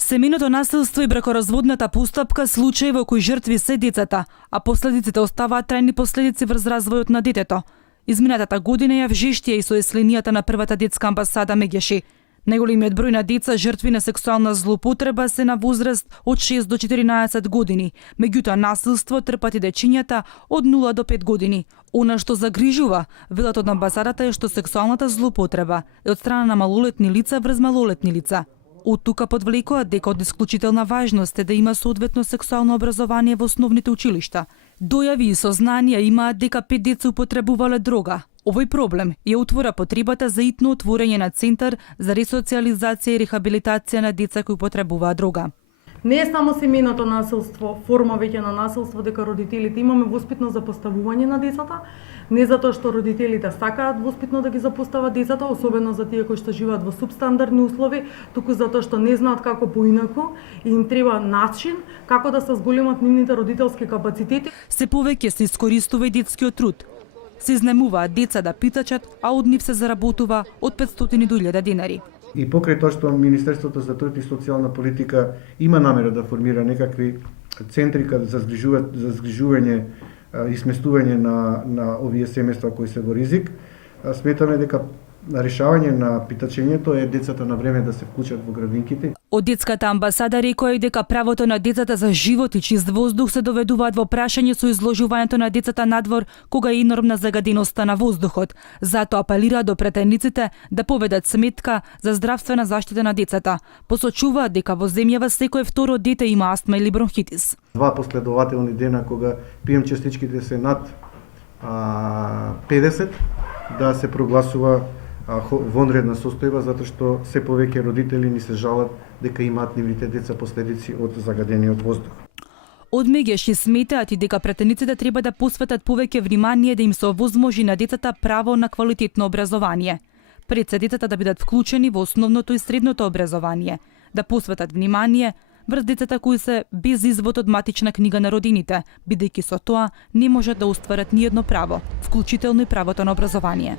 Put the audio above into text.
Семејното насилство и бракоразводната постапка случаи во кои жртви се децата, а последиците оставаат трајни последици врз развојот на детето. Изминатата година ја вжештија и со исленијата на првата детска амбасада Мегеши. Најголемиот број на деца жртви на сексуална злоупотреба се на возраст од 6 до 14 години, меѓутоа насилство трпат и дечињата од 0 до 5 години. Она што загрижува, велат од амбасадата, е што сексуалната злоупотреба е од страна на малолетни лица врз малолетни лица. Од тука подвлекуваат дека од исклучителна важност е да има соодветно сексуално образование во основните училишта. Дојави и сознанија имаат дека 5 деца употребувале дрога. Овој проблем ја отвора потребата за итно отворање на центар за ресоциализација и рехабилитација на деца кои употребуваат дрога. Не е само семејното насилство, форма веќе на насилство, дека родителите имаме воспитно запоставување на децата, не затоа што родителите сакаат воспитно да ги запостават децата, особено за тие кои што живеат во субстандардни услови, туку затоа што не знаат како поинаку и им треба начин како да се зголемат нивните родителски капацитети. Се повеќе се искористува и детскиот труд. Се изнемуваат деца да питачат, а од нив се заработува од 500 до 1000 денари. И покрај тоа што Министерството за труд и социјална политика има намера да формира некакви центри за згрижување и сместување на овие семејства кои се во ризик, сметаме дека решавање на питачењето е децата на време да се вклучат во градинките. Од детската амбасада рекоа и дека правото на децата за живот и чист воздух се доведуваат во прашање со изложувањето на децата надвор кога е енормна загаденоста на воздухот. Затоа апелира до претендниците да поведат сметка за здравствена заштита на децата. Посочуваат дека во земјава секој второ дете има астма или бронхитис. 2 последователни дена кога PM частичките се над 50 да се прогласува вонредна состојба, затоа што се повеќе родители ни се жалат дека имаат нивните деца последици од загадениот воздух. Од Мегеши сметаат и дека претендниците треба да посветат повеќе внимание да им се овозможи на децата право на квалитетно образование. Пред се децата да бидат вклучени во основното и средното образование, да посветат внимание врз децата кои се без извод од матична книга на родините, бидејќи со тоа не можат да остварат ниедно право, вклучително и правото на образование.